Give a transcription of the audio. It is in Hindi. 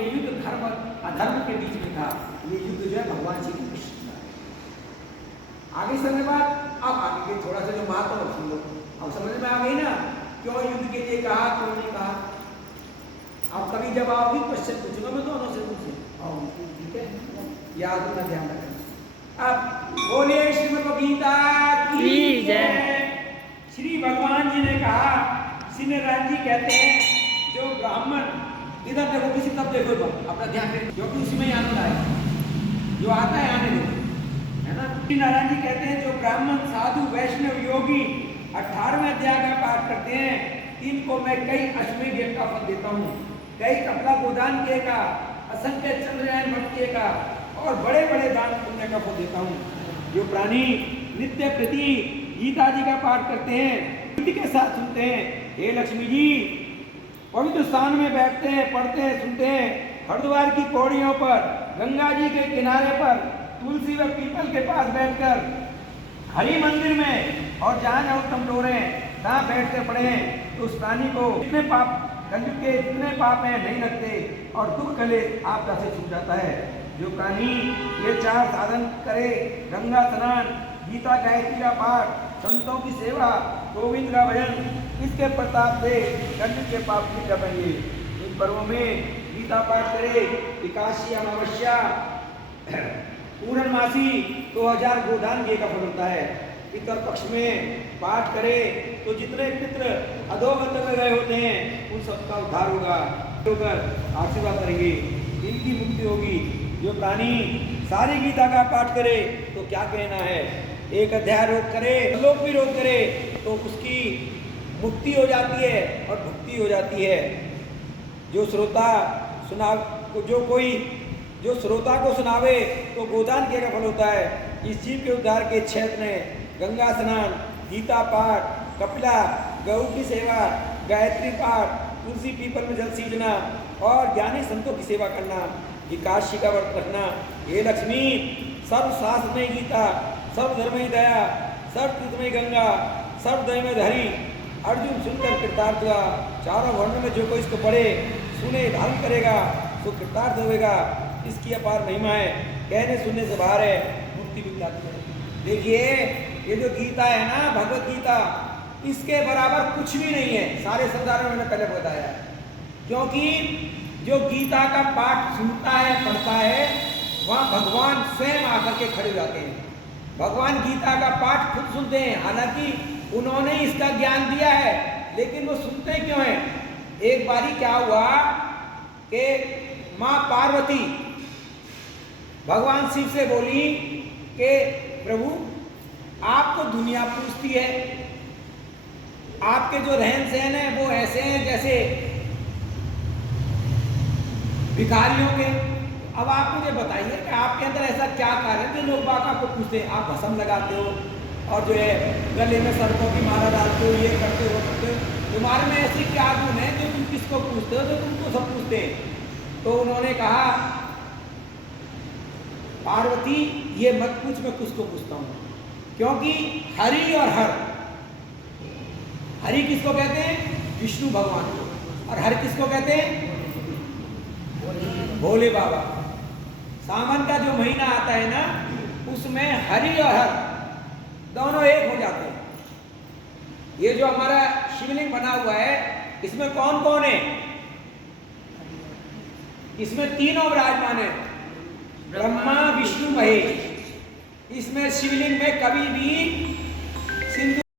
ये युद्ध धर्म अधर्म के बीच में था। ये युद्ध जो है भगवान श्री कृष्ण का। आगे समझ बात, अब आगे के थोड़ा सा जो महत्व सुन लो, अब समझ में आ गई ना क्यों युद्ध के लिए कहा, क्यों नहीं कहा। अब कभी जब आओगी क्वेश्चन पूछूंगा मैं दोनों से तुमसे, ठीक है, याद रखना, ध्यान रखना। अब बोलिए श्रीमद् गीता की जय। श्री भगवान जी ने कहा, श्री नारायण जी कहते हैं जो ब्राह्मण, इधर देखो किसी तब देखो अपना ध्यान रखो क्योंकि उसी में ही आनंद आएगा, जो आता है आने दो, है ना। श्री नारायण जी कहते हैं जो ब्राह्मण साधु वैष्णव योगी 18वें अध्याय का पाठ करते हैं, इनको मैं कई अश्वमेध यज्ञ का फल देता हूँ, कई कपड़ा गोदान किए का, असंख्य चंद्रयान भक्त किए का और बड़े बड़े दान पुण्य का फल देता हूँ। जो प्राणी नित्य प्रति गीता जी का पाठ करते हैं, प्रीति के साथ सुनते हैं, हे लक्ष्मी जी पवित्र स्थान में बैठते हैं, पढ़ते हैं, सुनते हैं, हरिद्वार की पौड़ियों पर, गंगा जी के किनारे पर, तुलसी व पीपल के पास बैठकर, हरि मंदिर में और जहाँ जहाँ उत्तम डोरे तहाँ बैठ कर पढ़े, तो उस प्राणी को जितने पाप कलयुग के जितने पाप हैं नहीं लगते और दुख कले आपदा से छूट जाता है। जो प्राणी ये 4 साधन करे, गंगा स्नान, गीता गायत्री का पाठ, संतों की सेवा, गोविंद का भजन, इसके प्रताप से कलयुग के पाप नहीं करेंगे। इन पर्वों में गीता पाठ करे, एकादशी अमावस्या पूर्णमासी 2000 गोदान के का फल होता है। पितर पक्ष में पाठ करे तो जितने पितृ अधोगत में गए होते हैं उन सबका उद्धार होगा, आशीर्वाद करेंगे, इनकी मुक्ति होगी। जो प्राणी सारी गीता का पाठ करे तो क्या कहना है, एक अध्याय रोक करे, श्लोक भी रोक करे तो उसकी मुक्ति हो जाती है और भक्ति हो जाती है। जो श्रोता सुना, जो श्रोता को सुनावे तो गोदान किया का फल होता है। इस जीव के उद्धार के क्षेत्र में गंगा स्नान, गीता पाठ, कपिला, गौ की सेवा, गायत्री पाठ, तुलसी पीपल में जल सींचना और ज्ञानी संतों की सेवा करना, एकादशी का व्रत रखना। हे लक्ष्मी सर्व शास्त्र में गीता, सर्व धर्म में दया, सर्व तीर्थ में गंगा, सर्व दय में हरि। अर्जुन सुनकर कृतार्थ हुआ। चारों वर्ण में जो कोई इसको पढ़े, सुने, धारण करेगा तो कृतार्थ होगा। इसकी अपार महिमा है, कहने सुनने से बाहर है, मुक्ति मिल जाती है। देखिए ये जो गीता है ना, भगवत गीता, इसके बराबर कुछ भी नहीं है सारे संसार में, मैंने पहले बताया। क्योंकि जो गीता का पाठ सुनता है, पढ़ता है, वहाँ भगवान स्वयं आकर के खड़े हो जाते हैं। भगवान गीता का पाठ खुद सुनते हैं, हालांकि उन्होंने इसका ज्ञान दिया है, लेकिन वो सुनते क्यों हैं। एक बारी क्या हुआ कि माँ पार्वती भगवान शिव से बोली कि प्रभु आपको दुनिया पूछती है, आपके जो रहन सहन है वो ऐसे हैं जैसे भिखारियों के। अब आप मुझे बताइए कि आपके अंदर ऐसा क्या कार्य है जो लोग बाग आपको पूछते हैं। आप भस्म लगाते हो और जो है गले में सर्पों की माला डालते हो, ये करते हो, करते हो, तुम्हारे में ऐसी क्या गुण है जो तुम किसको पूछते हो, जो तुमको सब पूछते हैं। तो उन्होंने कहा पार्वती ये मत पूछ, मैं किसको पूछता हूँ, क्योंकि हरि और हर, हरि किसको कहते हैं, विष्णु भगवान को, और हर किसको कहते हैं, भोले बाबा। सावन का जो महीना आता है ना, उसमें हरि और हर दोनों एक हो जाते हैं। ये जो हमारा शिवलिंग बना हुआ है, इसमें कौन कौन है, इसमें तीनों विराजमान है, ब्रह्मा विष्णु महेश। इसमें शिवलिंग में कभी भी